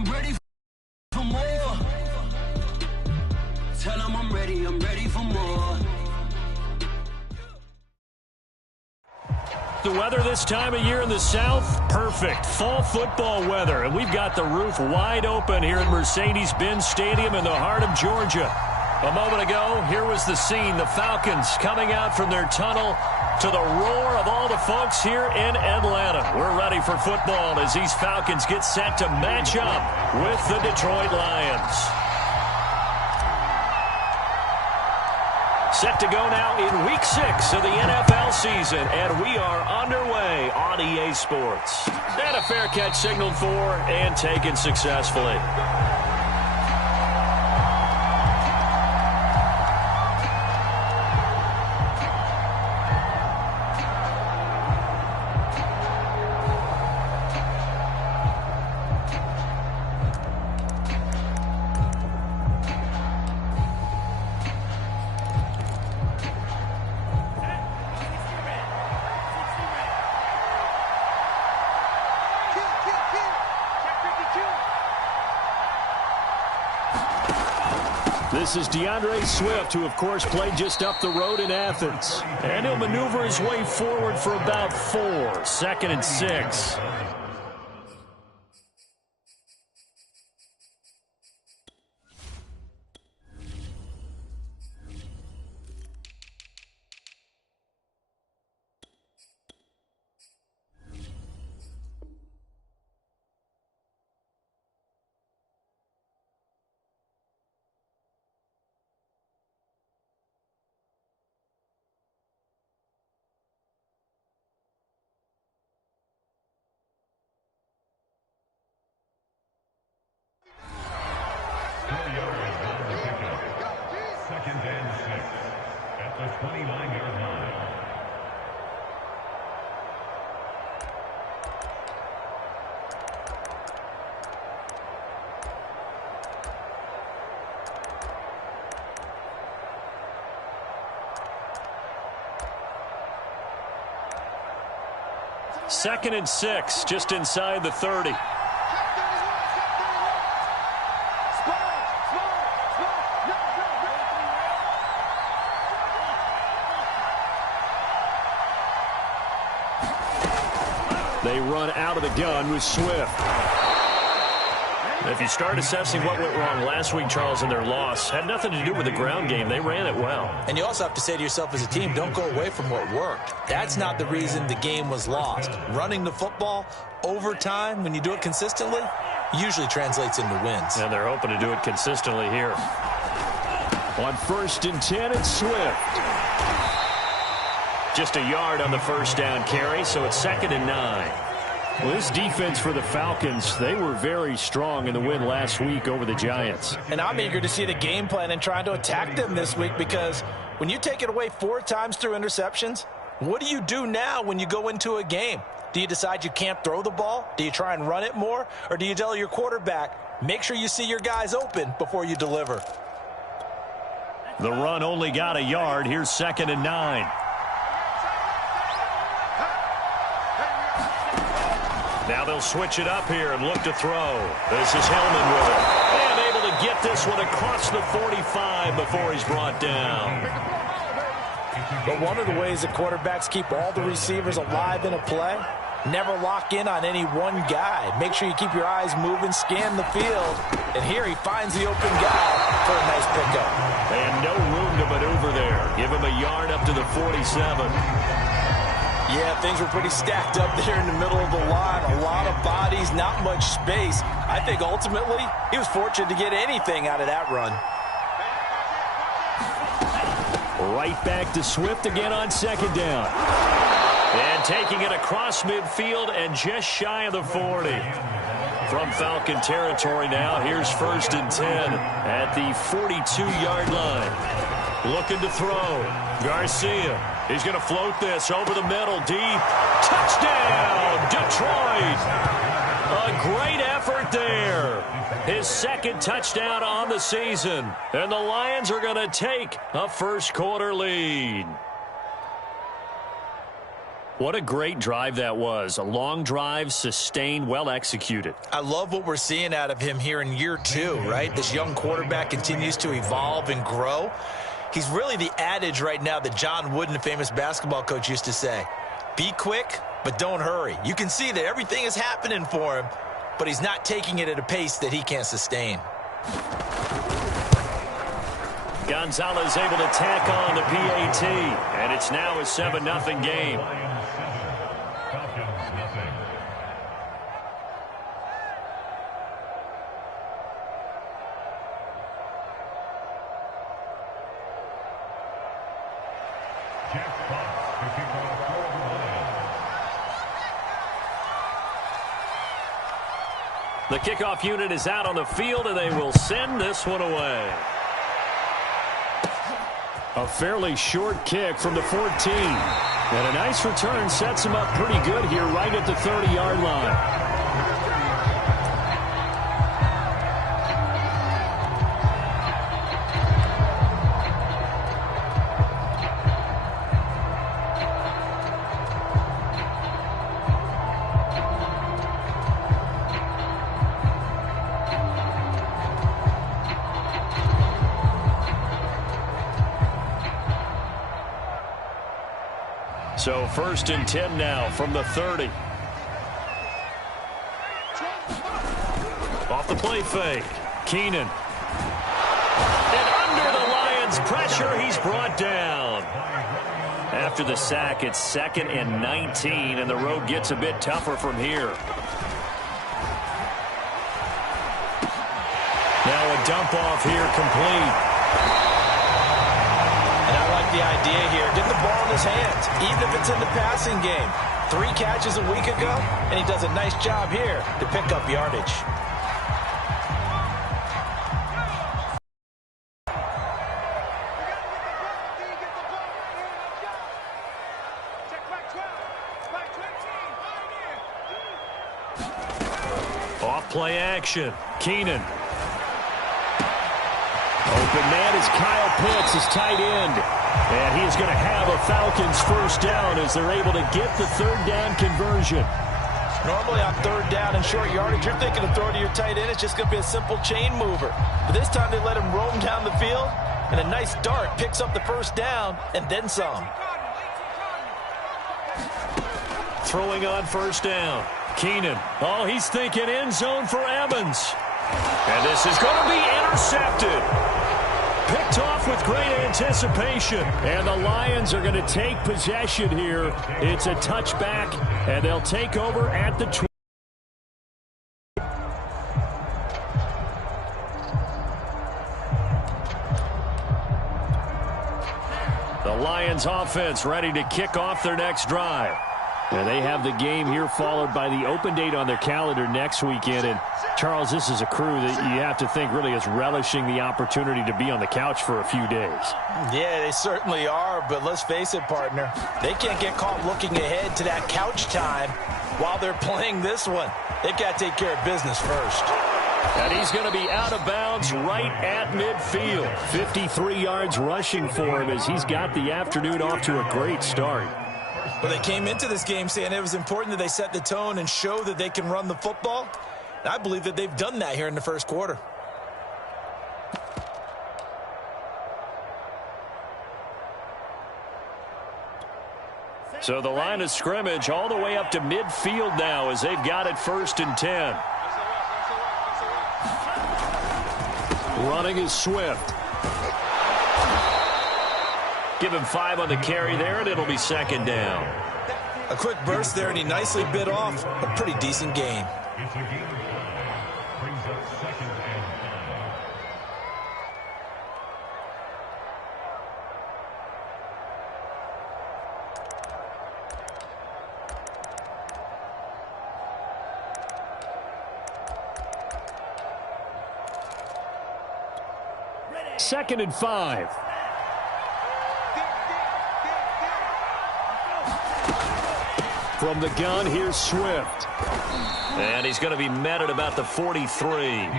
I'm ready for more. Tell them I'm ready for more. The weather this time of year in the South, perfect. Fall football weather, and we've got the roof wide open here at Mercedes-Benz Stadium in the heart of Georgia. A moment ago, here was the scene. The Falcons coming out from their tunnel to the roar of all the folks here in Atlanta. We're ready for football as these Falcons get set to match up with the Detroit Lions. Set to go now in Week 6 of the NFL season, and we are underway on EA Sports. And a fair catch signaled for and taken successfully. This is DeAndre Swift, who, of course, played just up the road in Athens. And he'll maneuver his way forward for about 4. 2nd and 6. Second and 6, just inside the 30. They run out of the gun with Swift. If you start assessing what went wrong last week, Charles, in their loss, had nothing to do with the ground game. They ran it well. And you also have to say to yourself as a team, don't go away from what worked. That's not the reason the game was lost. Running the football over time, when you do it consistently, usually translates into wins. And they're hoping to do it consistently here. On 1st and 10, it's Swift. Just a yard on the first down carry, so it's 2nd and 9. Well, this defense for the Falcons, they were very strong in the win last week over the Giants. And I'm eager to see the game plan and trying to attack them this week, because when you take it away 4 times through interceptions, what do you do now when you go into a game? Do you decide you can't throw the ball? Do you try and run it more? Or do you tell your quarterback, make sure you see your guys open before you deliver? The run only got a yard. Here's 2nd and 9. Now they'll switch it up here and look to throw. This is Hillman with it. And able to get this one across the 45 before he's brought down. But one of the ways that quarterbacks keep all the receivers alive in a play, never lock in on any one guy. Make sure you keep your eyes moving, scan the field. And here he finds the open guy for a nice pickup. And no room to maneuver there. Give him a yard up to the 47. Yeah, things were pretty stacked up there in the middle of the line. A lot of bodies, not much space. I think ultimately he was fortunate to get anything out of that run. Right back to Swift again on 2nd down. And taking it across midfield and just shy of the 40. From Falcon territory now, here's 1st and 10 at the 42-yard line. Looking to throw. Garcia. He's going to float this over the middle, deep. Touchdown, Detroit. A great effort there. His 2nd touchdown on the season. And the Lions are going to take a first-quarter lead. What a great drive that was. A long drive, sustained, well executed. I love what we're seeing out of him here in year 2, right? This young quarterback continues to evolve and grow. He's really the adage right now that John Wooden, the famous basketball coach, used to say. Be quick, but don't hurry. You can see that everything is happening for him, but he's not taking it at a pace that he can't sustain. Gonzalez able to tack on the PAT, and it's now a 7-0 game. The kickoff unit is out on the field, and they will send this one away. A fairly short kick from the 14. And a nice return sets him up pretty good here right at the 30-yard line. So 1st and 10 now from the 30. Off the play fake. Keenan. And under the Lions' pressure, he's brought down. After the sack, it's 2nd and 19, and the road gets a bit tougher from here. Now a dump off here complete. The idea here, get the ball in his hands, even if it's in the passing game. 3 catches a week ago, and he does a nice job here to pick up yardage. Off play action. Keenan. Open man is Kyle Pitts, his tight end. And he's going to have a Falcons 1st down as they're able to get the 3rd down conversion. Normally on 3rd down and short yardage, you're thinking of throwing to your tight end. It's just going to be a simple chain mover. But this time they let him roam down the field, and a nice dart picks up the 1st down and then some. Throwing on 1st down. Keenan. Oh, he's thinking end zone for Evans. And this is going to be intercepted. Picked off with great anticipation. And the Lions are going to take possession here. It's a touchback, and they'll take over at the 20. The Lions offense ready to kick off their next drive. And they have the game here followed by the open date on their calendar next weekend. And, Charles, this is a crew that you have to think really is relishing the opportunity to be on the couch for a few days. Yeah, they certainly are, but let's face it, partner. They can't get caught looking ahead to that couch time while they're playing this one. They've got to take care of business first. And he's going to be out of bounds right at midfield. 53 yards rushing for him as he's got the afternoon off to a great start. Well, they came into this game saying it was important that they set the tone and show that they can run the football. And I believe that they've done that here in the 1st quarter. So the line of scrimmage all the way up to midfield now as they've got it 1st and 10. Running is Swift. Give him 5 on the carry there, and it'll be 2nd down. A quick burst there, and he nicely bit off a pretty decent gain. Second and 5. From the gun, here's Swift. And he's going to be met at about the 43.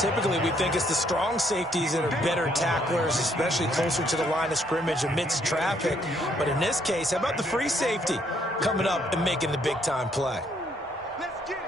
Typically, we think it's the strong safeties that are better tacklers, especially closer to the line of scrimmage amidst traffic. But in this case, how about the free safety coming up and making the big-time play? Let's get it.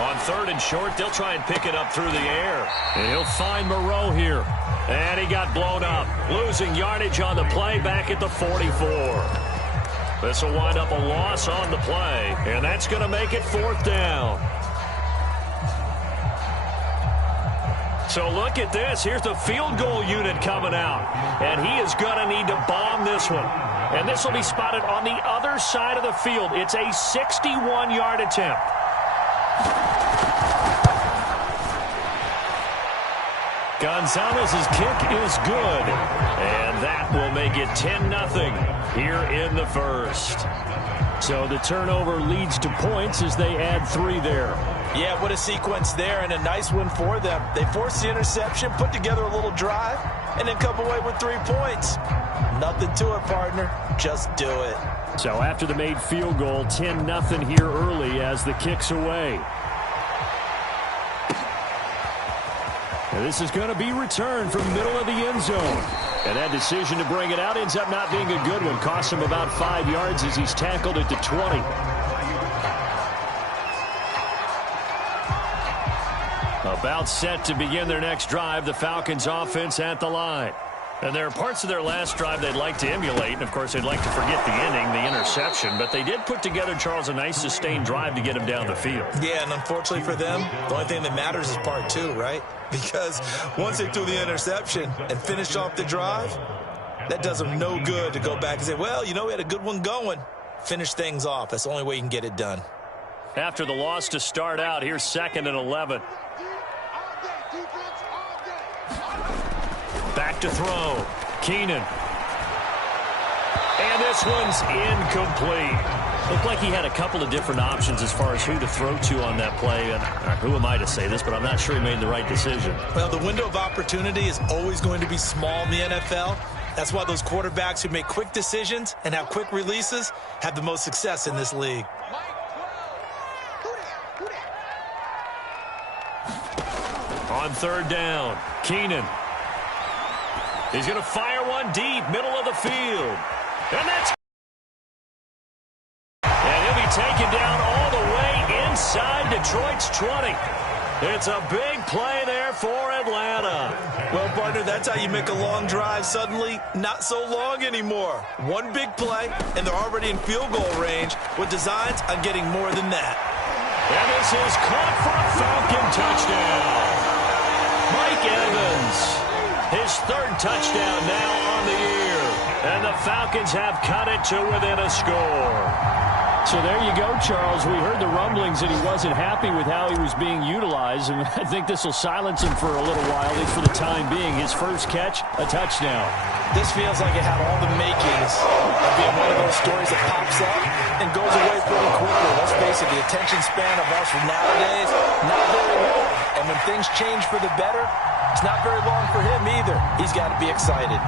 On 3rd and short, they'll try and pick it up through the air. And he'll find Moreau here. And he got blown up. Losing yardage on the play back at the 44. This will wind up a loss on the play. And that's going to make it 4th down. So look at this. Here's the field goal unit coming out. And he is going to need to bomb this one. And this will be spotted on the other side of the field. It's a 61-yard attempt. Gonzalez's kick is good, and that will make it 10-0 here in the first. So the turnover leads to points as they add 3 there. Yeah, what a sequence there, and a nice one for them. They forced the interception, put together a little drive, and then come away with 3 points. Nothing to it, partner. Just do it. So after the made field goal, 10-0 here early as the kick's away. And this is going to be returned from middle of the end zone. And that decision to bring it out ends up not being a good one. Costs him about 5 yards as he's tackled at the 20. About set to begin their next drive, the Falcons offense at the line. And there are parts of their last drive they'd like to emulate. And, of course, they'd like to forget the ending, the interception. But they did put together, Charles, a nice sustained drive to get him down the field. Yeah, and unfortunately for them, the only thing that matters is part 2, right? Because once they threw the interception and finished off the drive, that does them no good to go back and say, well, you know, we had a good one going. Finish things off. That's the only way you can get it done. After the loss to start out, here's 2nd and 11. Back to throw. Keenan. And this one's incomplete. Looked like he had a couple of different options as far as who to throw to on that play. And who am I to say this, but I'm not sure he made the right decision. Well, the window of opportunity is always going to be small in the NFL. That's why those quarterbacks who make quick decisions and have quick releases have the most success in this league. On 3rd down, Keenan. He's going to fire one deep, middle of the field. And that's... And he'll be taken down all the way inside Detroit's 20. It's a big play there for Atlanta. Well, partner, that's how you make a long drive suddenly not so long anymore. One big play, and they're already in field goal range with designs on getting more than that. And this is caught for a Falcon touchdown. Mike Evans. His 3rd touchdown now on the year. And the Falcons have cut it to within a score. So there you go, Charles. We heard the rumblings that he wasn't happy with how he was being utilized. And I think this will silence him for a little while, at least for the time being. His first catch, a touchdown. This feels like it had all the makings of being one of those stories that pops up and goes away pretty quickly. Let's face it, the attention span of us nowadays, not very long. And when things change for the better, it's not very long for him either. He's got to be excited.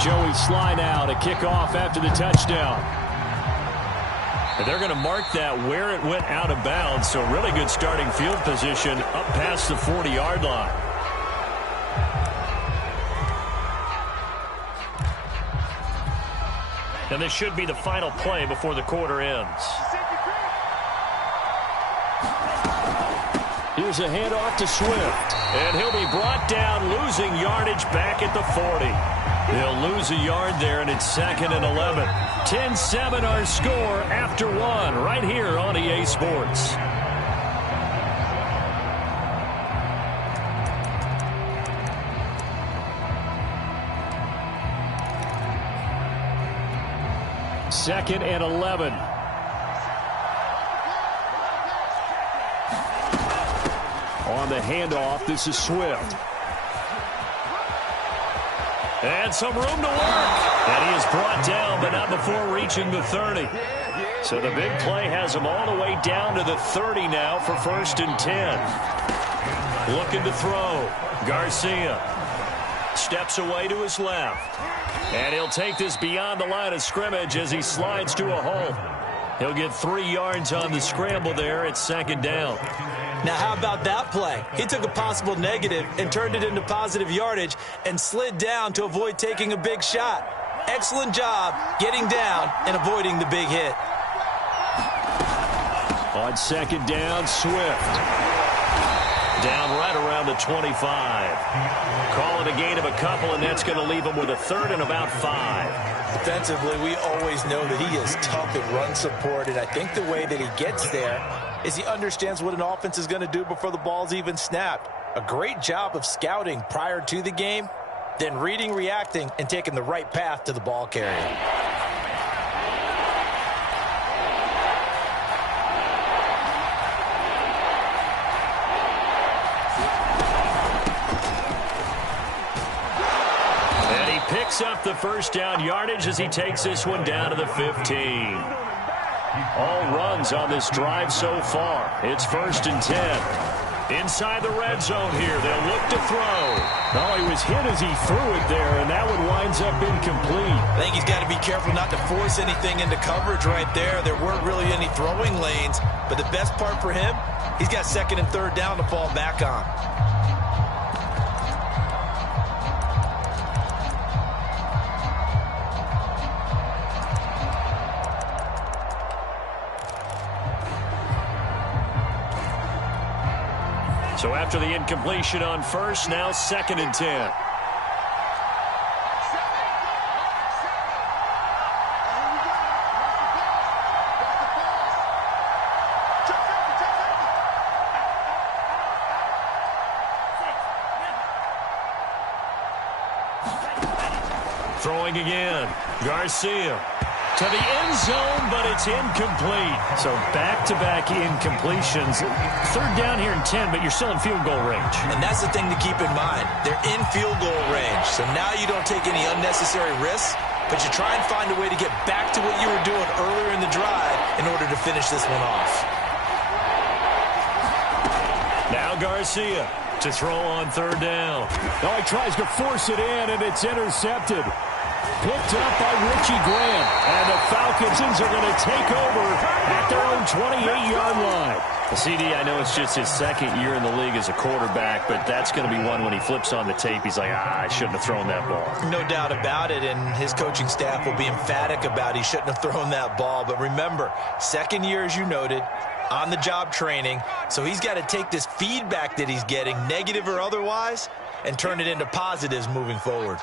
Joey Sly now to kick off after the touchdown. And they're going to mark that where it went out of bounds. So really good starting field position up past the 40-yard line. And this should be the final play before the quarter ends. Here's a handoff to Swift. And he'll be brought down, losing yardage back at the 40. They'll lose a yard there, and it's 2nd and 11. 10-7 our score after 1 right here on EA Sports. Second and 11. On the handoff, this is Swift. And some room to work. And he is brought down, but not before reaching the 30. So the big play has him all the way down to the 30 now for 1st and 10. Looking to throw. Garcia steps away to his left. And he'll take this beyond the line of scrimmage as he slides to a hole. He'll get 3 yards on the scramble there. It's second down. Now, how about that play? He took a possible negative and turned it into positive yardage and slid down to avoid taking a big shot. Excellent job getting down and avoiding the big hit. On second down, Swift. Down right around the 25. Call it a gain of a couple, and that's going to leave him with a third and about 5. Defensively, we always know that he is tough in run support, and I think the way that he gets there is he understands what an offense is going to do before the ball's even snapped. A great job of scouting prior to the game, then reading, reacting, and taking the right path to the ball carrier. Picks up the first down yardage as he takes this one down to the 15. All runs on this drive so far. It's 1st and 10. Inside the red zone here. They'll look to throw. Oh, he was hit as he threw it there, and that one winds up incomplete. I think he's got to be careful not to force anything into coverage right there. There weren't really any throwing lanes, but the best part for him, he's got 2nd and 3rd down to fall back on. So after the incompletion on first, now 2nd and 10. Throwing again. Garcia to the end zone, but it's incomplete. So back-to-back incompletions. 3rd down here and 10, but you're still in field goal range. And that's the thing to keep in mind. They're in field goal range. So now you don't take any unnecessary risks, but you try and find a way to get back to what you were doing earlier in the drive in order to finish this one off. Now Garcia to throw on 3rd down. Oh, he tries to force it in, and it's intercepted. Picked up by Richie Graham. And the Falcons are going to take over at their own 28-yard line. CD, I know it's just his 2nd year in the league as a quarterback, but that's going to be one when he flips on the tape. He's like, I shouldn't have thrown that ball. No doubt about it, and his coaching staff will be emphatic about he shouldn't have thrown that ball. But remember, 2nd year, as you noted, on-the-job training. So he's got to take this feedback that he's getting, negative or otherwise, and turn it into positives moving forward.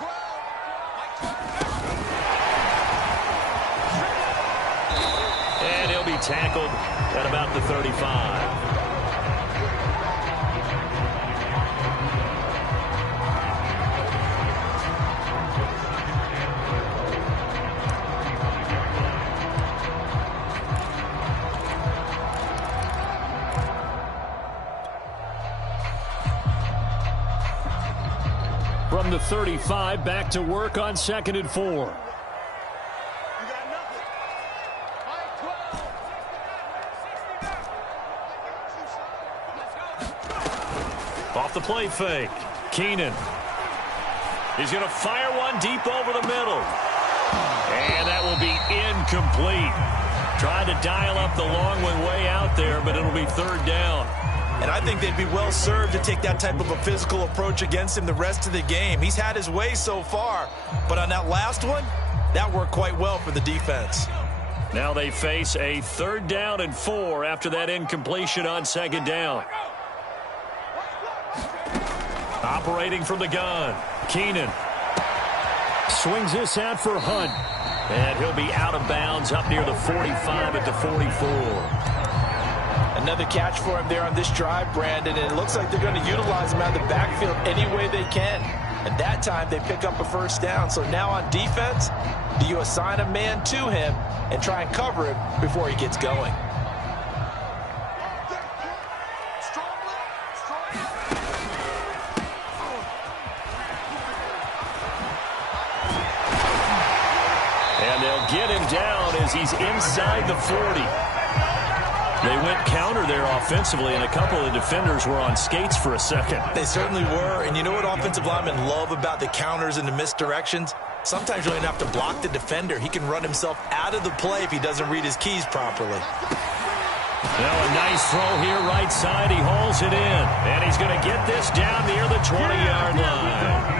And he'll be tackled at about the 35. From the 35, back to work on 2nd and 4. Off the play fake. Keenan. He's going to fire one deep over the middle. And that will be incomplete. Tried to dial up the long one way out there, but it'll be 3rd down. And I think they'd be well served to take that type of a physical approach against him the rest of the game. He's had his way so far, but on that last one, that worked quite well for the defense. Now they face a 3rd down and 4 after that incompletion on 2nd down. Operating from the gun, Keenan. Swings this out for Hunt. And he'll be out of bounds up near the 45 at the 44. Another catch for him there on this drive, Brandon, and it looks like they're going to utilize him out of the backfield any way they can. At that time, they pick up a 1st down. So now on defense, do you assign a man to him and try and cover him before he gets going? And they'll get him down as he's inside the 40. They went counter there offensively, and a couple of defenders were on skates for a second. They certainly were, and you know what offensive linemen love about the counters and the misdirections? Sometimes you don't even have to block the defender. He can run himself out of the play if he doesn't read his keys properly. Now a nice throw here right side. He hauls it in, and he's going to get this down near the 20-yard line.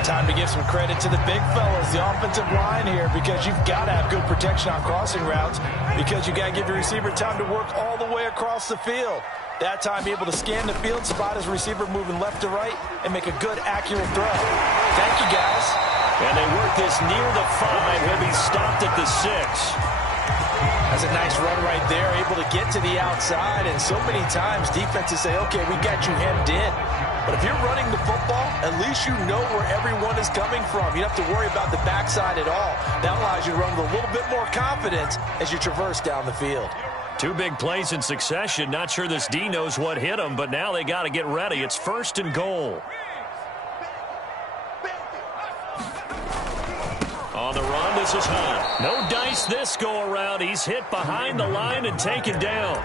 Time to give some credit to the big fellas, the offensive line here, because you've got to have good protection on crossing routes, because you got to give your receiver time to work all the way across the field. That time, be able to scan the field, spot his receiver moving left to right, and make a good, accurate throw. Thank you, guys. And they work this near the 5. He'll be stopped at the 6. That's a nice run right there, able to get to the outside, and so many times defenses say, okay, we got you hemmed in. But if you're running the football, at least you know where everyone is coming from. You don't have to worry about the backside at all. That allows you to run with a little bit more confidence as you traverse down the field. 2 big plays in succession. Not sure this D knows what hit him, but now they got to get ready. It's 1st and goal. On the run, this is Hunt. No dice this go-around. He's hit behind the line and taken down.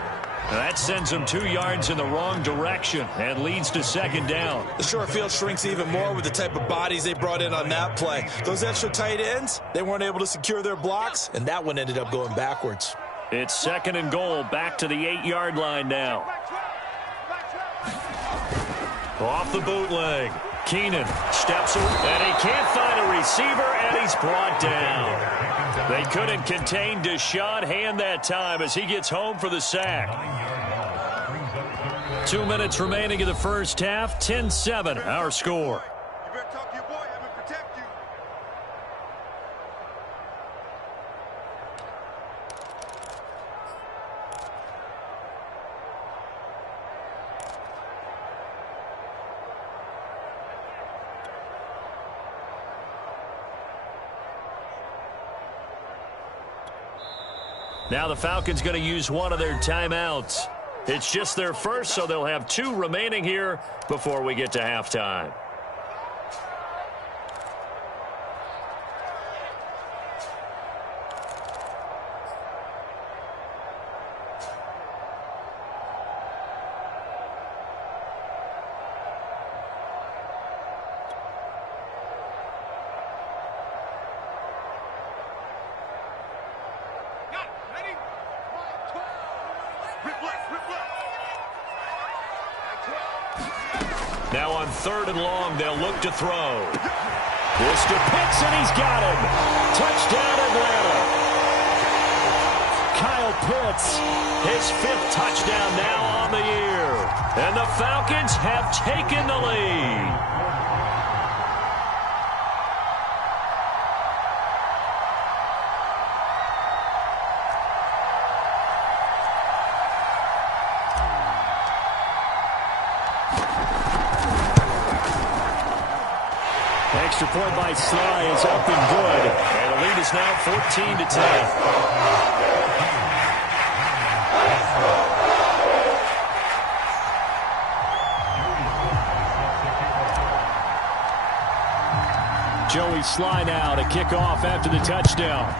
That sends him 2 yards in the wrong direction and leads to 2nd down. The short field shrinks even more with the type of bodies they brought in on that play. Those extra tight ends, they weren't able to secure their blocks, and that one ended up going backwards. It's 2nd and goal, back to the 8-yard line now. Off the bootleg. Keenan steps away, and he can't find a receiver, and he's brought down. They couldn't contain Deshaun Hand that time as he gets home for the sack. 2 minutes remaining in the first half, 10-7, our score. You better talk to your boy, I'm gonna protect you. Now the Falcons going to use one of their timeouts. It's just their first, so they'll have 2 remaining here before we get to halftime. Now on 3rd and long, they'll look to throw. This to Pitts, and he's got him. Touchdown, Atlanta. Kyle Pitts, his 5th touchdown now on the year. And the Falcons have taken the lead. Extra point by Sly is up and good. And the lead is now 14-10. Joey Sly now to kick off after the touchdown.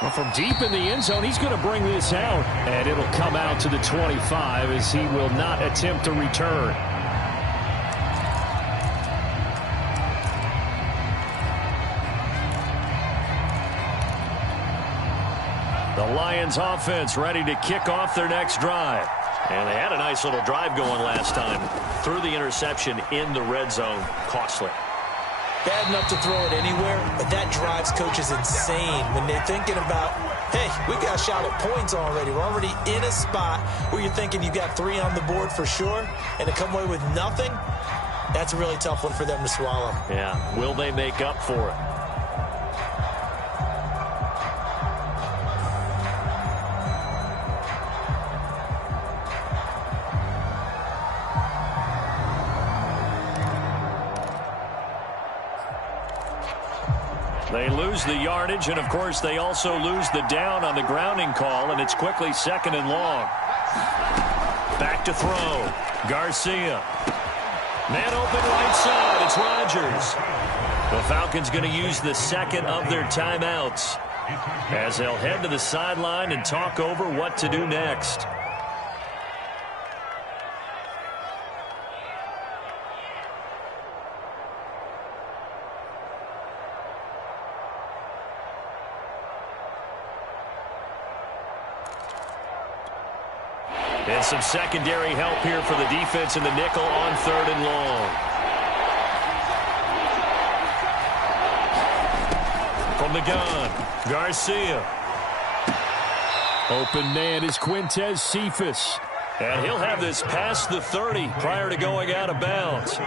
Well, from deep in the end zone, he's going to bring this out. And it'll come out to the 25 as he will not attempt to return. The Lions offense ready to kick off their next drive. And they had a nice little drive going last time. Threw the interception in the red zone. Costly. Bad enough to throw it anywhere, but that drives coaches insane when they're thinking about, hey, we got a shot at points already. We're already in a spot where you're thinking you got 3 on the board for sure, and to come away with nothing, that's a really tough one for them to swallow. Yeah, will they make up for it? They lose the yardage, and, of course, they also lose the down on the grounding call, and it's quickly 2nd and long. Back to throw. Garcia. Man open right side. It's Rodgers. The Falcons going to use the second of their timeouts as they'll head to the sideline and talk over what to do next. And some secondary help here for the defense in the nickel on 3rd and long. From the gun, Garcia. Open man is Quintez Cephas. And he'll have this past the 30 prior to going out of bounds.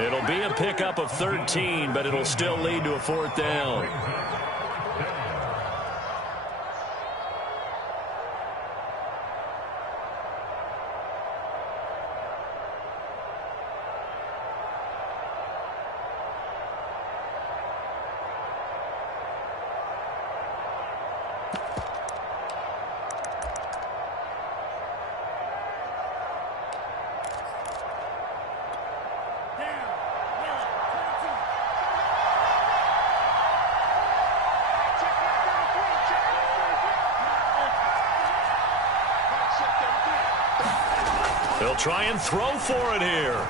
It'll be a pickup of 13, but it'll still lead to a 4th down. They'll try and throw for it here.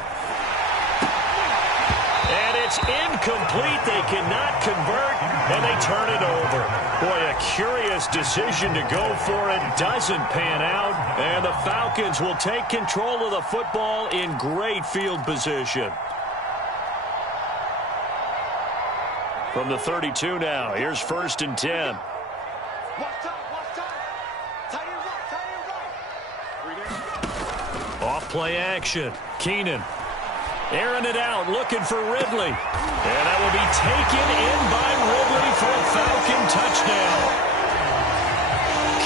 And it's incomplete. They cannot convert, and they turn it over. Boy, a curious decision to go for it. Doesn't pan out, and the Falcons will take control of the football in great field position. From the 32 now, here's 1st and 10. Off-play action. Keenan airing it out, looking for Ridley. And that will be taken in by Ridley for a Falcon touchdown.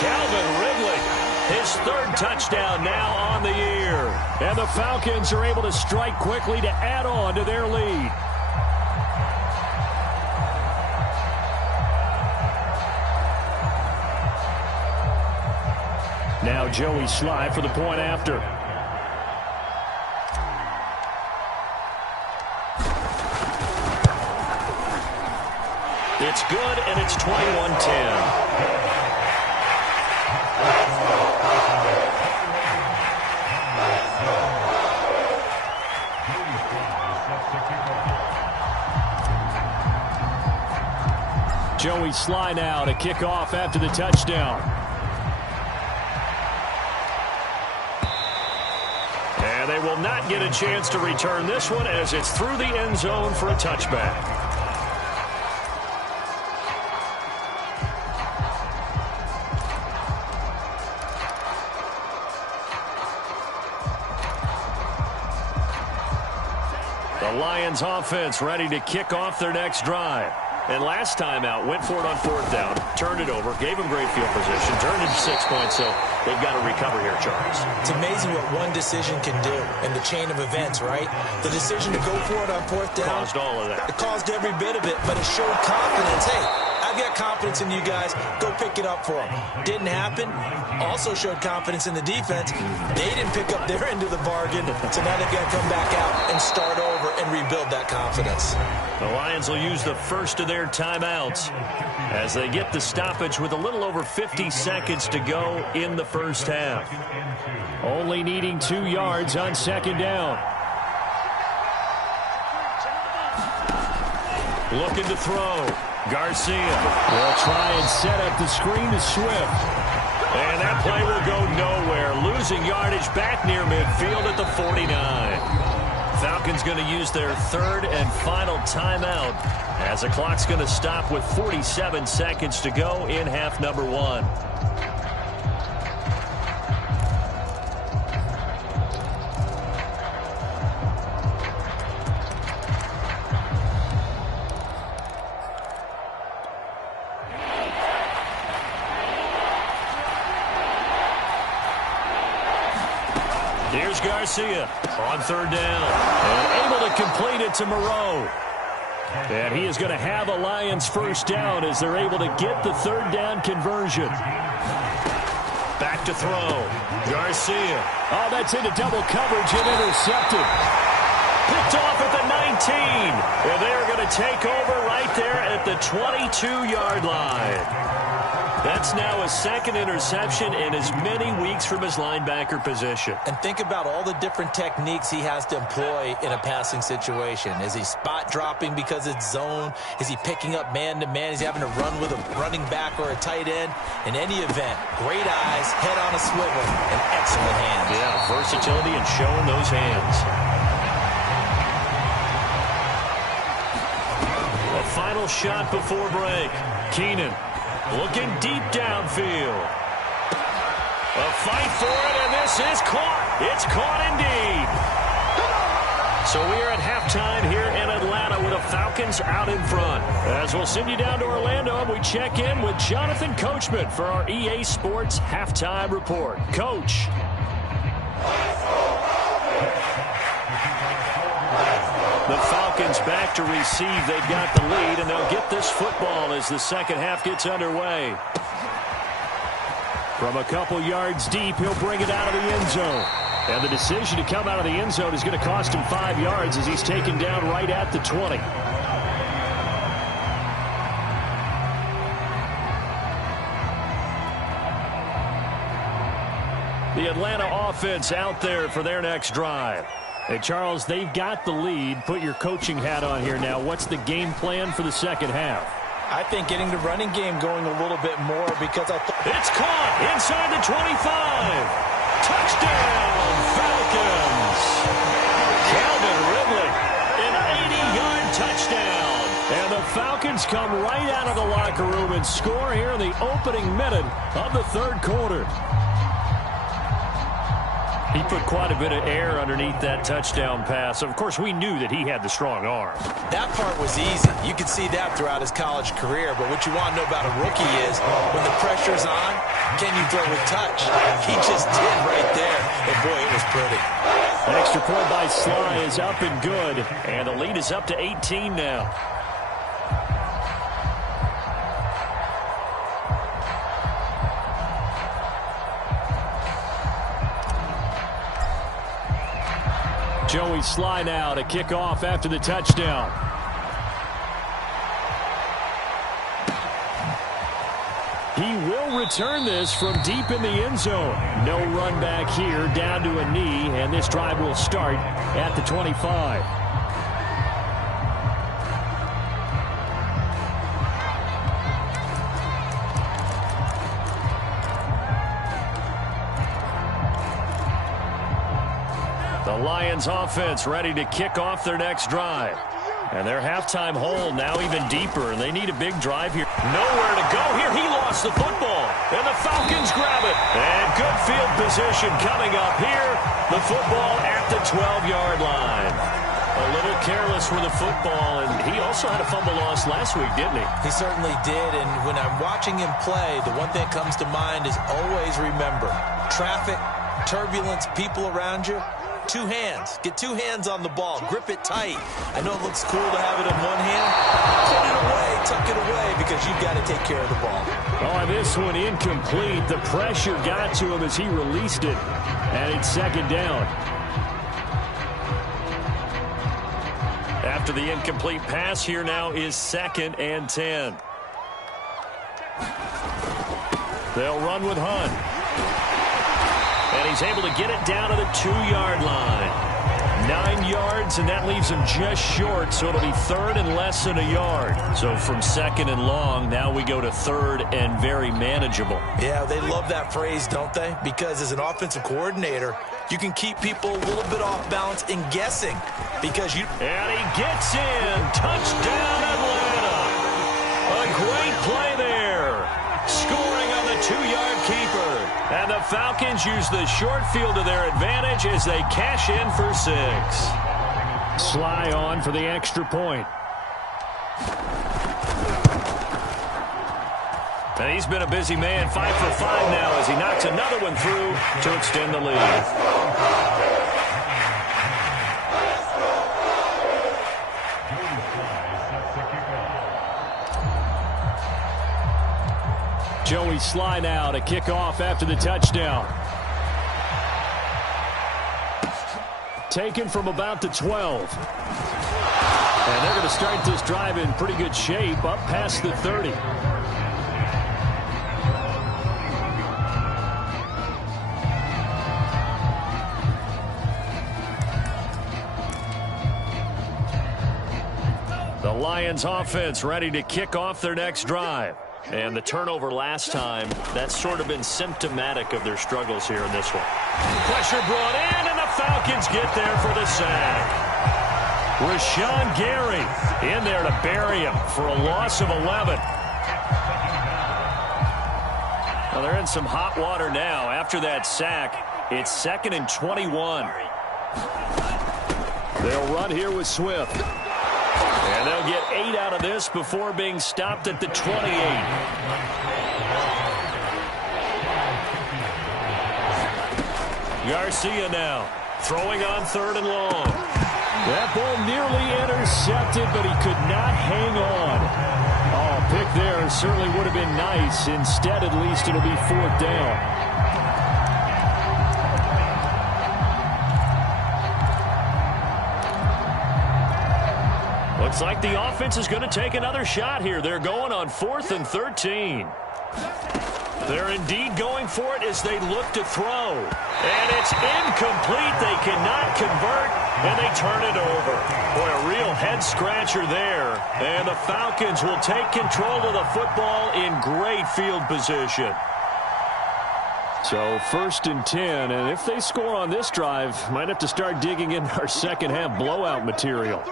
Calvin Ridley, his 3rd touchdown now on the year. And the Falcons are able to strike quickly to add on to their lead. Now Joey Sly for the point after. It's good, and it's 21-10. Joey Sly now to kick off after the touchdown. And they will not get a chance to return this one as it's through the end zone for a touchback. The Lions offense ready to kick off their next drive. And last time out, went for it on 4th down, turned it over, gave them great field position, turned it 6 points, so they've got to recover here, Charles. It's amazing what one decision can do in the chain of events, right? The decision to go for it on 4th down. Caused all of that. It caused every bit of it, but it showed confidence. Hey, I've got confidence in you guys. Go pick it up for them. Didn't happen. Also showed confidence in the defense. They didn't pick up their end of the bargain, so now they've got to come back out and start over and rebuild that confidence. The Lions will use the first of their timeouts as they get the stoppage with a little over 50 seconds to go in the first half. Only needing 2 yards on 2nd down. Looking to throw. Garcia will try and set up the screen to Swift. And that play will go nowhere. Losing yardage back near midfield at the 49. Falcons going to use their 3rd and final timeout as the clock's going to stop with 47 seconds to go in half number 1. Here's Garcia on 3rd down. And able to complete it to Moreau. And he is going to have a Lions 1st down as they're able to get the 3rd down conversion. Back to throw. Garcia. Oh, that's into double coverage and intercepted. Picked off at the 19. And they're going to take over right there at the 22-yard line. That's now a second interception in as many weeks from his linebacker position. And think about all the different techniques he has to employ in a passing situation. Is he spot dropping because it's zone? Is he picking up man-to-man? Is he having to run with a running back or a tight end? In any event, great eyes, head on a swivel, and excellent hands. Yeah, versatility and showing those hands. A final shot before break. Keenan looking deep downfield. A fight for it, and this is caught. It's caught indeed. So we are at halftime here in Atlanta with the Falcons out in front. As we'll send you down to Orlando, we check in with Jonathan Coachman for our EA Sports Halftime Report. Coach. The Falcons back to receive. They've got the lead, and they'll get this football as the second half gets underway. From a couple yards deep, he'll bring it out of the end zone. And the decision to come out of the end zone is going to cost him 5 yards as he's taken down right at the 20. The Atlanta offense out there for their next drive. Hey, Charles, they've got the lead. Put your coaching hat on here now. What's the game plan for the second half? I think getting the running game going a little bit more because it's caught inside the 25. Touchdown, Falcons. Calvin Ridley, an 80-yard touchdown. And the Falcons come right out of the locker room and score here in the opening minute of the third quarter. He put quite a bit of air underneath that touchdown pass. Of course, we knew that he had the strong arm. That part was easy. You could see that throughout his college career. But what you want to know about a rookie is when the pressure's on, can you throw with touch? He just did right there. And, boy, it was pretty. An extra point by Sly is up and good. And the lead is up to 18 now. Joey Sly now to kick off after the touchdown. He will return this from deep in the end zone. No run back here, down to a knee, and this drive will start at the 25. The Lions offense ready to kick off their next drive. And their halftime hole now even deeper, and they need a big drive here. Nowhere to go here. He lost the football, and the Falcons grab it. And good field position coming up here. The football at the 12-yard line. A little careless with the football, and he also had a fumble loss last week, didn't he? He certainly did, and when I'm watching him play, the one thing that comes to mind is always remember, traffic, turbulence, people around you. Two hands. Get two hands on the ball. Grip it tight. I know it looks cool to have it in one hand. Put it away. Tuck it away because you've got to take care of the ball. Oh, this one incomplete. The pressure got to him as he released it. And it's second down. After the incomplete pass, here now is 2nd and 10. They'll run with Hunt. And he's able to get it down to the 2-yard line. 9 yards, and that leaves him just short, so it'll be 3rd and less than a yard. So from 2nd and long, now we go to 3rd and very manageable. Yeah, they love that phrase, don't they? Because as an offensive coordinator, you can keep people a little bit off balance and guessing. Because you... And he gets in. Touchdown, Atlanta. A great play there. Scoring on the 2-yard keeper. And the Falcons use the short field to their advantage as they cash in for 6. Sly on for the extra point. And he's been a busy man, 5 for 5 now as he knocks another one through to extend the lead. Joey Sly now to kick off after the touchdown. Taken from about the 12. And they're going to start this drive in pretty good shape, up past the 30. The Lions offense ready to kick off their next drive. And the turnover last time, that's sort of been symptomatic of their struggles here in this one. Pressure brought in, and the Falcons get there for the sack. Rashawn Gary in there to bury him for a loss of 11. Well, they're in some hot water now. After that sack, it's 2nd and 21. They'll run here with Swift. And they'll get 8 out of this before being stopped at the 28. Garcia now throwing on 3rd and long. That ball nearly intercepted, but he could not hang on. Oh, pick there certainly would have been nice. Instead, at least, it'll be 4th down. Looks like the offense is going to take another shot here. They're going on 4th and 13. They're indeed going for it as they look to throw. And it's incomplete. They cannot convert, and they turn it over. Boy, a real head-scratcher there. And the Falcons will take control of the football in great field position. So 1st and 10, and if they score on this drive, might have to start digging in our second-half blowout material.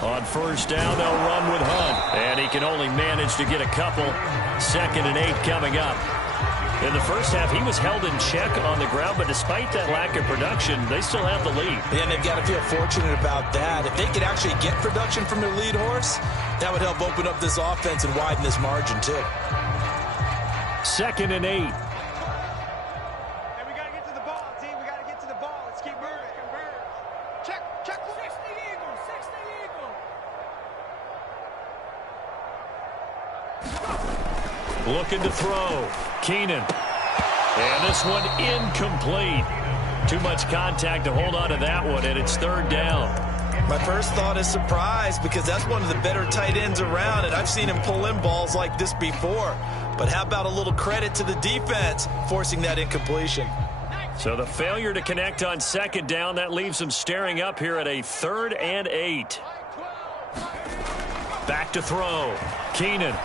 On 1st down, they'll run with Hunt. And he can only manage to get a couple. 2nd and 8 coming up. In the first half, he was held in check on the ground, but despite that lack of production, they still have the lead. And they've got to feel fortunate about that. If they could actually get production from their lead horse, that would help open up this offense and widen this margin, too. 2nd and 8. Hey, we got to get to the ball, team. We got to get to the ball. Let's keep moving. Check. 60 Eagles. 60 Eagles. Looking to throw. Keenan. And this one incomplete. Too much contact to hold on to that one, and it's 3rd down. My first thought is surprise, because that's one of the better tight ends around, and I've seen him pull in balls like this before. But how about a little credit to the defense forcing that incompletion? So the failure to connect on 2nd down, that leaves them staring up here at a 3rd and 8. Back to throw. Keenan.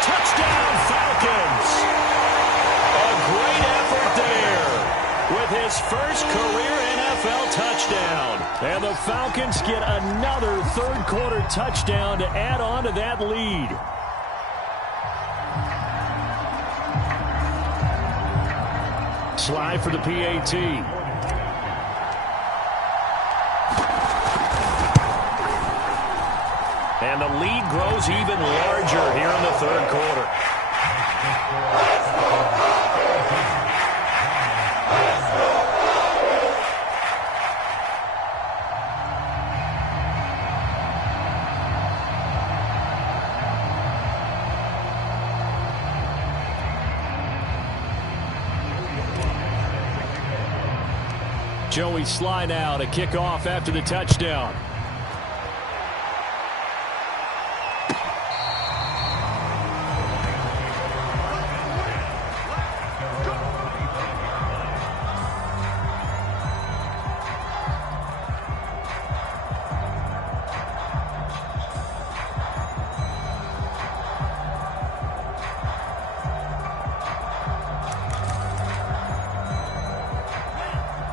Touchdown, Falcons! A great effort there with his first career NFL touchdown. And the Falcons get another 3rd quarter touchdown to add on to that lead. Slide for the PAT. And the lead grows even larger here in the 3rd quarter. Joey Sly now to kick off after the touchdown.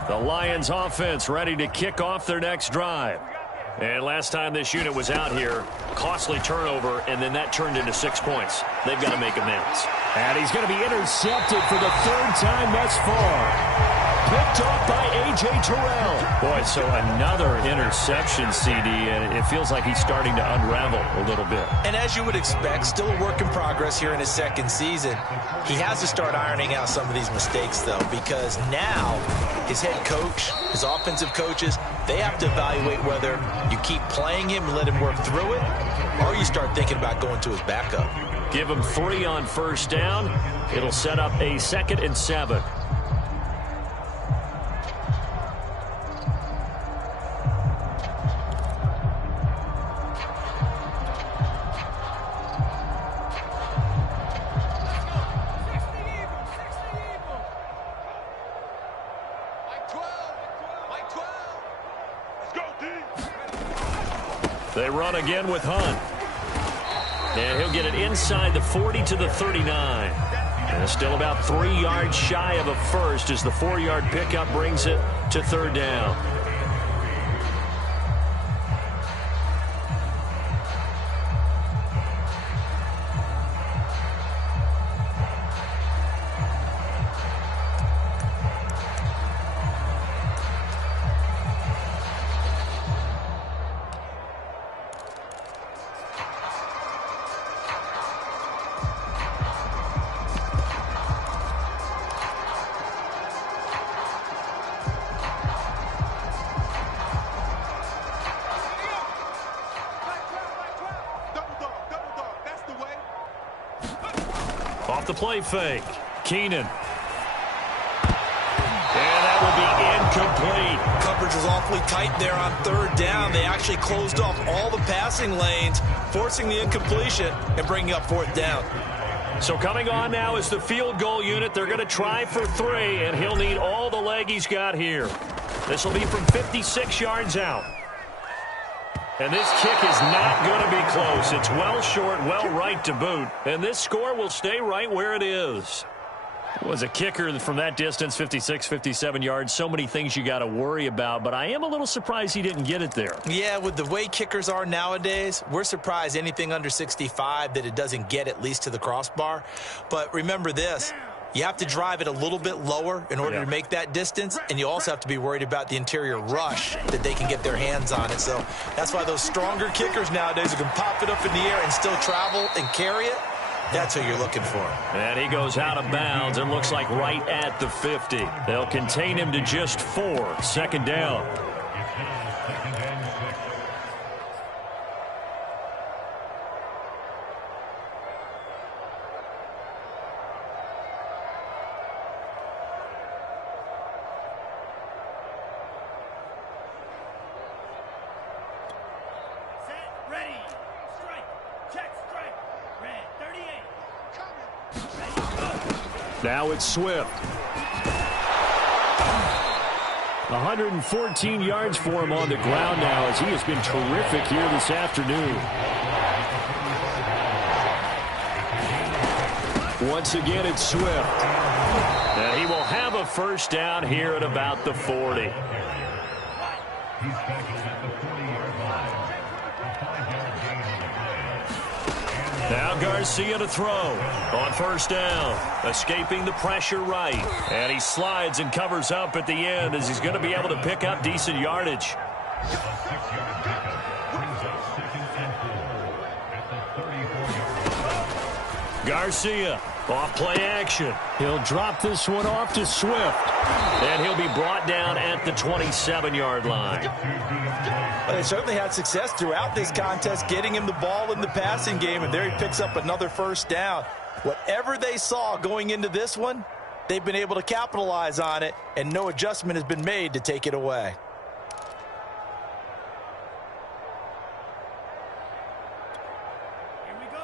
The Lions offense ready to kick off their next drive. And last time this unit was out here, costly turnover, and then that turned into 6 points. They've got to make amends. And he's going to be intercepted for the 3rd time thus far. Picked off by A.J. Terrell. Boy, so another interception, CD, and it feels like he's starting to unravel a little bit. And as you would expect, still a work in progress here in his 2nd season. He has to start ironing out some of these mistakes, though, because now his head coach, his offensive coaches, they have to evaluate whether you keep playing him and let him work through it, or you start thinking about going to his backup. Give him 3 on 1st down. It'll set up a 2nd and 7. They run again with Hunt. And he'll get it inside the 40 to the 39. And still about 3 yards shy of a first as the 4-yard pickup brings it to third down. Off the play fake. Keenan. And that will be incomplete. Coverage was awfully tight there on third down. They actually closed off all the passing lanes, forcing the incompletion and bringing up fourth down. So coming on now is the field goal unit. They're going to try for 3, and he'll need all the leg he's got here. This will be from 56 yards out. And this kick is not going to be close. It's well short, well right to boot. And this score will stay right where it is. Was a kicker from that distance, 56, 57 yards. So many things you got to worry about, but I am a little surprised he didn't get it there. Yeah, with the way kickers are nowadays, we're surprised anything under 65 that it doesn't get at least to the crossbar. But remember this. You have to drive it a little bit lower in order to make that distance, and you also have to be worried about the interior rush that they can get their hands on it. So that's why those stronger kickers nowadays who can pop it up in the air and still travel and carry it, that's who you're looking for. And he goes out of bounds. It looks like right at the 50. They'll contain him to just 4. Second down. Now it's Swift. 114 yards for him on the ground now as he has been terrific here this afternoon. Once again, it's Swift. And he will have a first down here at about the 40. Now Garcia to throw on first down, escaping the pressure right. And he slides and covers up at the end as he's going to be able to pick up decent yardage. Garcia off play action. He'll drop this one off to Swift. And he'll be brought down at the 27-yard line. Well, they certainly had success throughout this contest getting him the ball in the passing game, and there he picks up another first down. Whatever they saw going into this one, they've been able to capitalize on it, and no adjustment has been made to take it away. Here we go.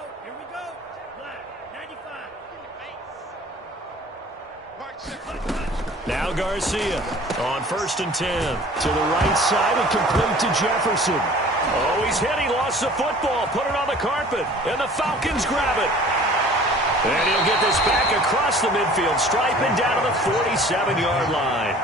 Black, 95. Now Garcia on first and 10. To the right side and complete to Jefferson. Oh, he's hit. He lost the football. Put it on the carpet. And the Falcons grab it. And he'll get this back across the midfield stripe and down to the 47-yard line.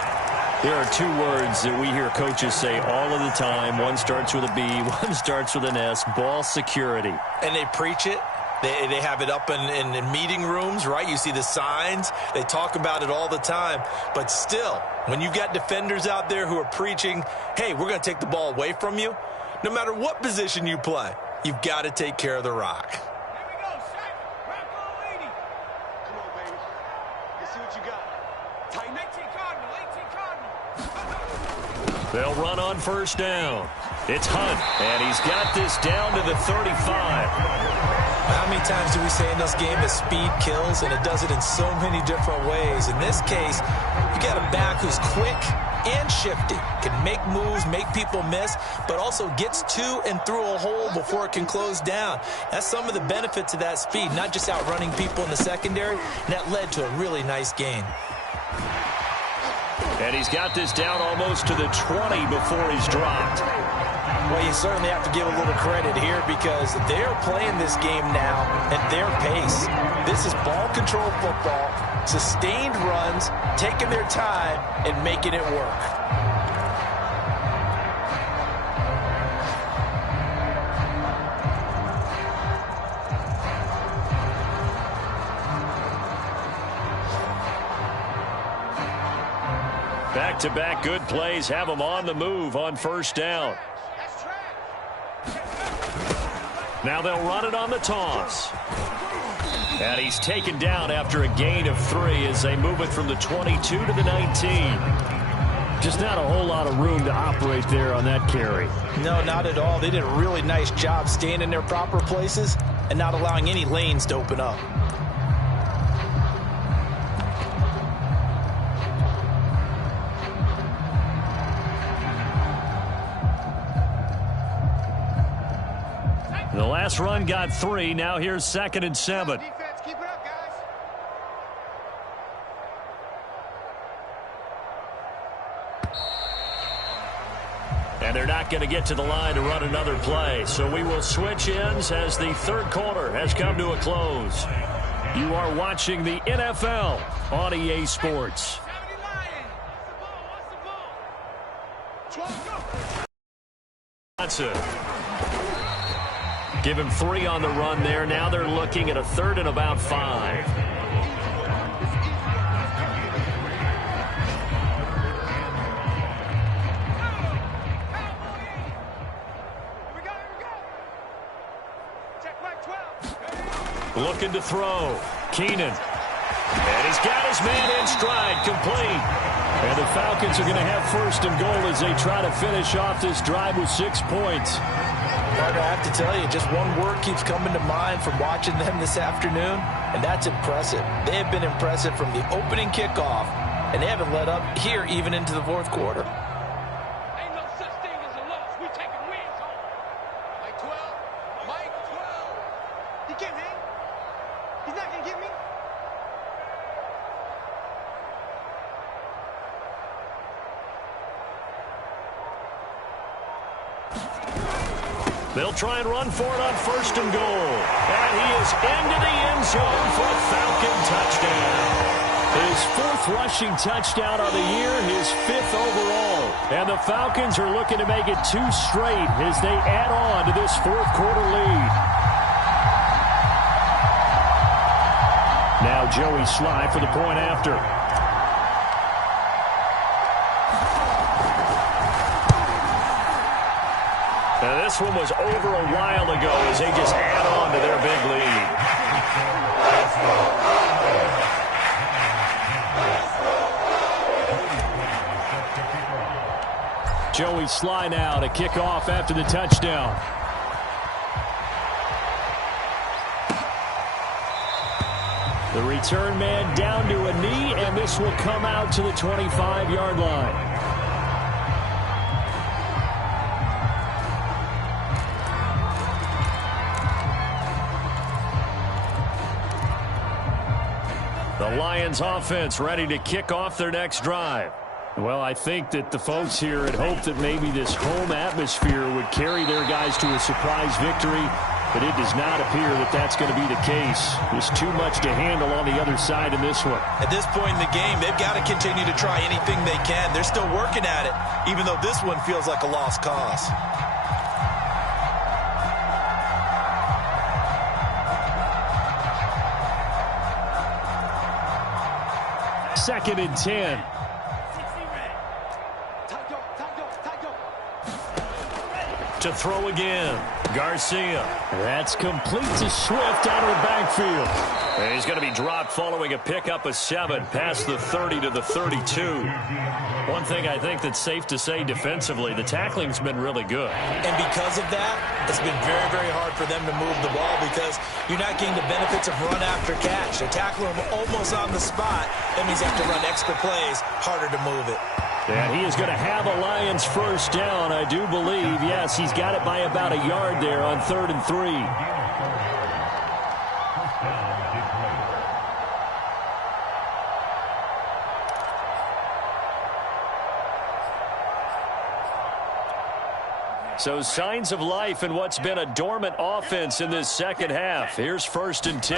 There are 2 words that we hear coaches say all of the time. One starts with a B, one starts with an S. Ball security. And they preach it. They have it up in meeting rooms, right? You see the signs. They talk about it all the time. But still, when you've got defenders out there who are preaching, hey, we're going to take the ball away from you, no matter what position you play, you've got to take care of the rock. Here we go, Shaq. Rock ball 80. Come on, baby. Let's see what you got. Tighten 18 Cardinal. They'll run on first down. It's Hunt, and he's got this down to the 35. How many times do we say in this game that speed kills, and it does it in so many different ways? In this case, you got a back who's quick and shifty, can make moves, make people miss, but also gets to and through a hole before it can close down. That's some of the benefits of that speed, not just outrunning people in the secondary, and that led to a really nice gain. And he's got this down almost to the 20 before he's dropped. Well, you certainly have to give a little credit here because they're playing this game now at their pace. This is ball control football, sustained runs, taking their time, and making it work. Back-to-back good plays have them on the move on first down. Now they'll run it on the toss. And he's taken down after a gain of 3 as they move it from the 22 to the 19. Just not a whole lot of room to operate there on that carry. No, not at all. They did a really nice job staying in their proper places and not allowing any lanes to open up. The last run got 3. Now here's 2nd and 7. Defense, keep it up, guys. And they're not going to get to the line to run another play. So we will switch ends as the third quarter has come to a close. You are watching the NFL on EA Sports. 70 Lions. What's the ball? 12, go. Johnson. Give him 3 on the run there. Now they're looking at a 3rd and about 5. Check back 12. Looking to throw. Keenan. And he's got his man in stride, complete. And the Falcons are going to have 1st and goal as they try to finish off this drive with 6 points. Carter, I have to tell you, just one word keeps coming to mind from watching them this afternoon, and that's impressive. They have been impressive from the opening kickoff, and they haven't let up here even into the 4th quarter. Ain't no such thing as a loss. We taking wins home. Mike 12. Mike 12. He can't hang. He's not going to get me. They'll try and run for it on 1st and goal. And he is into the end zone for a Falcon touchdown. His 4th rushing touchdown of the year, his 5th overall. And the Falcons are looking to make it 2 straight as they add on to this 4th quarter lead. Now Joey Sly for the point after. Now this one was over a while ago as they just add on to their big lead. Joey Sly now to kick off after the touchdown. The return man down to a knee, and this will come out to the 25-yard line. The Lions offense ready to kick off their next drive. Well, I think that the folks here had hoped that maybe this home atmosphere would carry their guys to a surprise victory, but it does not appear that that's going to be the case. There's too much to handle on the other side in this one. At this point in the game, they've got to continue to try anything they can. They're still working at it, even though this one feels like a lost cause. Second and 10. To throw again. Garcia. That's complete to Swift out of the backfield. And he's going to be dropped following a pickup of 7 past the 30 to the 32. One thing I think that's safe to say defensively, the tackling's been really good. And because of that, it's been very, very hard for them to move the ball because you're not getting the benefits of run after catch. They're tackling them almost on the spot. That means they have to run extra plays, harder to move it. And he is going to have a Lions first down, I do believe. Yes, he's got it by about a yard there on 3rd and 3. So signs of life in what's been a dormant offense in this second half. Here's 1st and 10.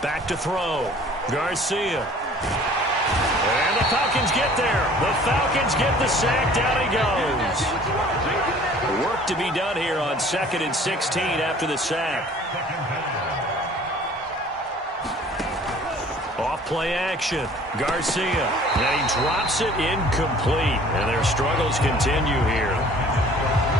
Back to throw. Garcia. And the Falcons get there. The Falcons get the sack. Down he goes. Work to be done here on 2nd and 16 after the sack. Off play action. Garcia. And he drops it incomplete. And their struggles continue here.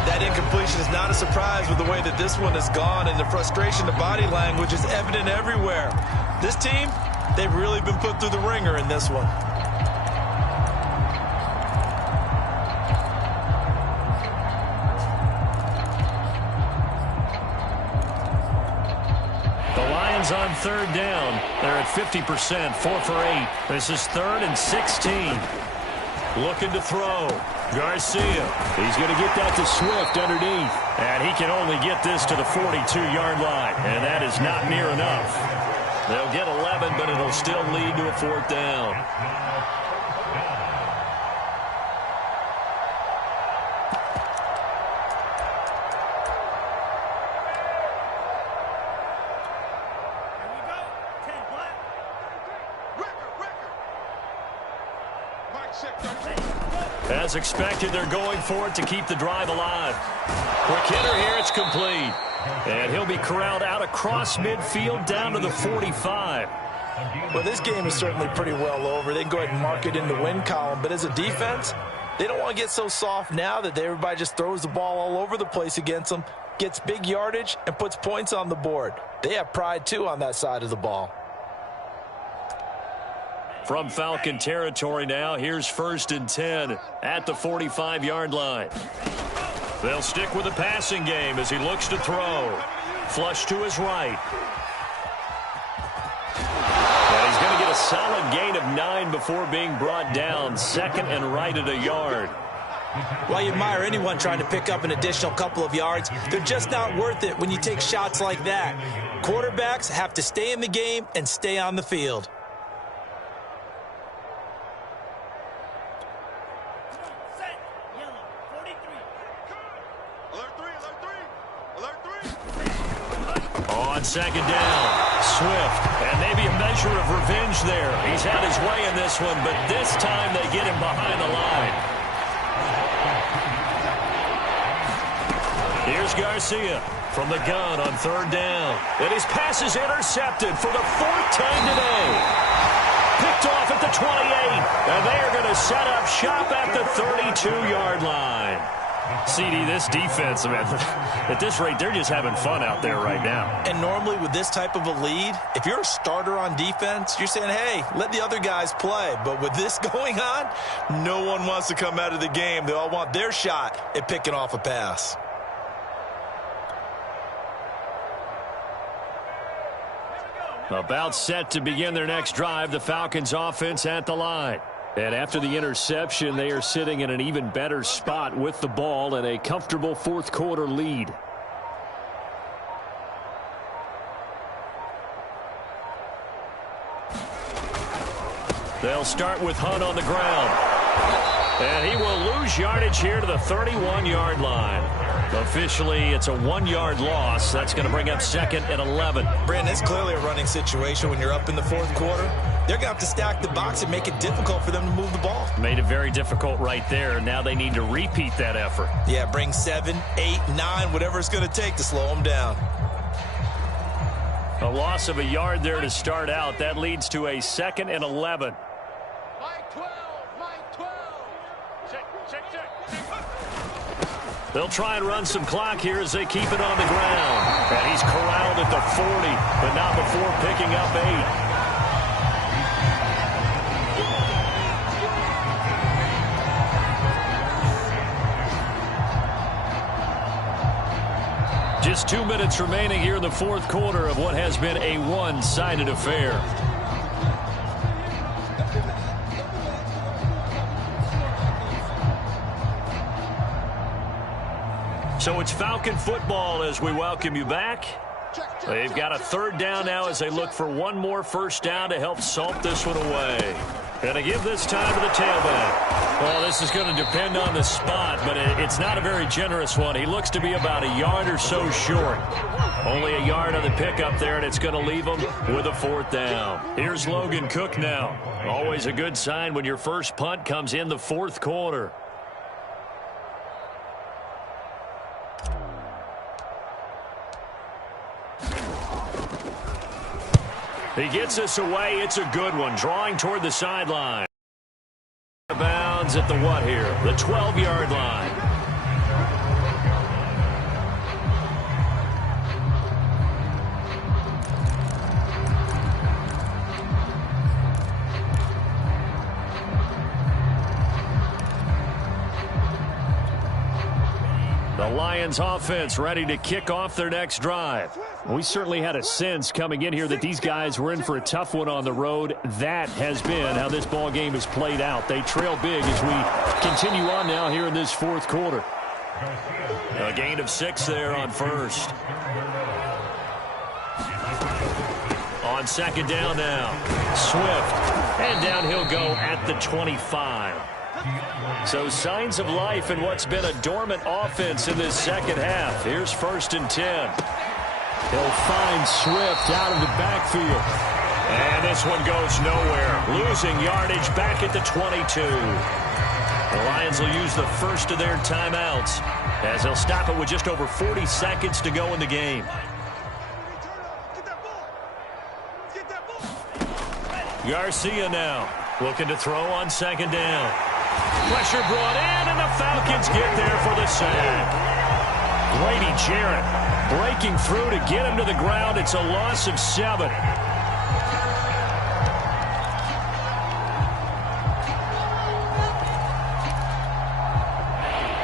That incompletion is not a surprise with the way that this one has gone, and the frustration, the body language is evident everywhere. This team, they've really been put through the ringer in this one. The Lions on 3rd down. They're at 50%, 4 for 8. This is 3rd and 16. Looking to throw. Garcia. He's going to get that to Swift underneath. And he can only get this to the 42-yard line. And that is not near enough. They'll get 11, but it'll still lead to a 4th down. Here we go. 10 black. Record. Mike check 13. As expected, they're going for it to keep the drive alive. Quick hitter here, it's complete. And he'll be corralled out across midfield down to the 45. Well, this game is certainly pretty well over. They can go ahead and mark it in the win column. But as a defense, they don't want to get so soft now that everybody just throws the ball all over the place against them, gets big yardage, and puts points on the board. They have pride, too, on that side of the ball. From Falcon territory now, here's 1st and 10 at the 45-yard line. They'll stick with the passing game as he looks to throw. Flush to his right. And he's going to get a solid gain of 9 before being brought down. 2nd and right at a yard. While you admire anyone trying to pick up an additional couple of yards, they're just not worth it when you take shots like that. Quarterbacks have to stay in the game and stay on the field. Set. Yellow. 43. Alert 3. On 2nd down, Swift. And maybe a measure of revenge there. He's had his way in this one, but this time they get him behind the line. Here's Garcia from the gun on 3rd down. And his pass is intercepted for the 4th time today. Picked off at the 28. And they are going to set up shop at the 32-yard line. CD, this defense, man, at this rate, they're just having fun out there right now. And normally with this type of a lead, if you're a starter on defense, you're saying, hey, let the other guys play. But with this going on, no one wants to come out of the game. They all want their shot at picking off a pass. About set to begin their next drive, the Falcons offense at the line. And after the interception, they are sitting in an even better spot with the ball and a comfortable 4th quarter lead. They'll start with Hunt on the ground. And he will lose yardage here to the 31-yard line. Officially, it's a 1-yard loss. That's going to bring up 2nd and 11. Brandon, it's clearly a running situation when you're up in the 4th quarter. They're going to have to stack the box and make it difficult for them to move the ball. Made it very difficult right there. Now they need to repeat that effort. Yeah, bring 7, 8, 9, whatever it's going to take to slow them down. A loss of a yard there to start out. That leads to a 2nd and 11. Mike 12. Check. They'll try and run some clock here as they keep it on the ground. And he's corralled at the 40, but not before picking up 8. Just 2 minutes remaining here in the 4th quarter of what has been a one-sided affair. So it's Falcon football as we welcome you back. They've got a third down now as they look for one more first down to help salt this one away. And to give this time to the tailback. Well, this is going to depend on the spot, but it's not a very generous one. He looks to be about a yard or so short. Only a yard on the pickup there, and it's going to leave him with a fourth down. Here's Logan Cook now. Always a good sign when your first punt comes in the fourth quarter. He gets this away. It's a good one. Drawing toward the sideline. Bounds at the what here? The 12-yard line. The Lions offense ready to kick off their next drive. We certainly had a sense coming in here that these guys were in for a tough one on the road. That has been how this ball game has played out. They trail big as we continue on now here in this fourth quarter. A gain of 6 there on first. On second down now. Swift. And down he'll go at the 25. So signs of life in what's been a dormant offense in this second half. Here's 1st and 10. He'll find Swift out of the backfield. And this one goes nowhere. Losing yardage back at the 22. The Lions will use the first of their timeouts as they'll stop it with just over 40 seconds to go in the game. Garcia now looking to throw on second down. Pressure brought in, and the Falcons get there for the sack. Grady Jarrett breaking through to get him to the ground. It's a loss of 7.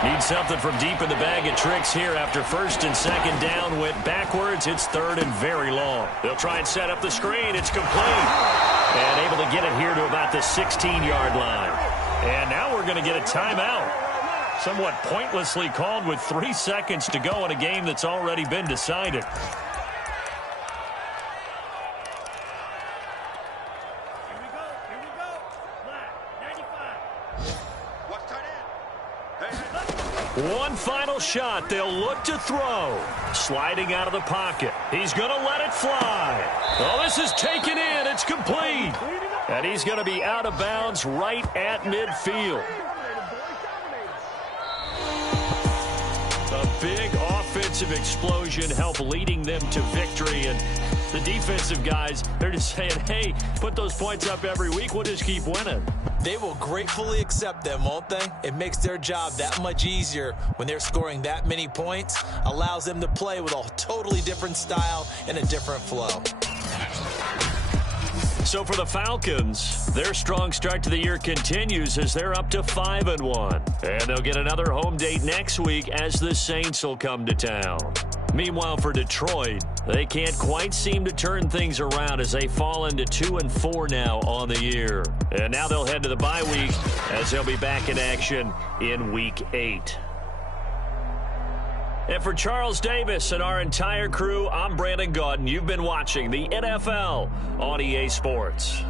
Need something from deep in the bag of tricks here after 1st and 2nd down went backwards. It's 3rd and very long. They'll try and set up the screen. It's complete. And able to get it here to about the 16-yard line. And now we're going to get a timeout. Somewhat pointlessly called with 3 seconds to go in a game that's already been decided. Here we go. Black, 95. Watch tight end. One final shot. They'll look to throw. Sliding out of the pocket. He's going to let it fly. Oh, this is taken in. It's complete. And he's going to be out of bounds right at midfield. A big offensive explosion helped leading them to victory. And the defensive guys, they're just saying, hey, put those points up every week. We'll just keep winning. They will gratefully accept them, won't they? It makes their job that much easier when they're scoring that many points. Allows them to play with a totally different style and a different flow. So for the Falcons, their strong start to the year continues as they're up to 5-1. And they'll get another home date next week as the Saints will come to town. Meanwhile, for Detroit, they can't quite seem to turn things around as they fall into 2-4 now on the year. And now they'll head to the bye week as they'll be back in action in Week 8. And for Charles Davis and our entire crew, I'm Brandon Gaudin. You've been watching the NFL on EA Sports.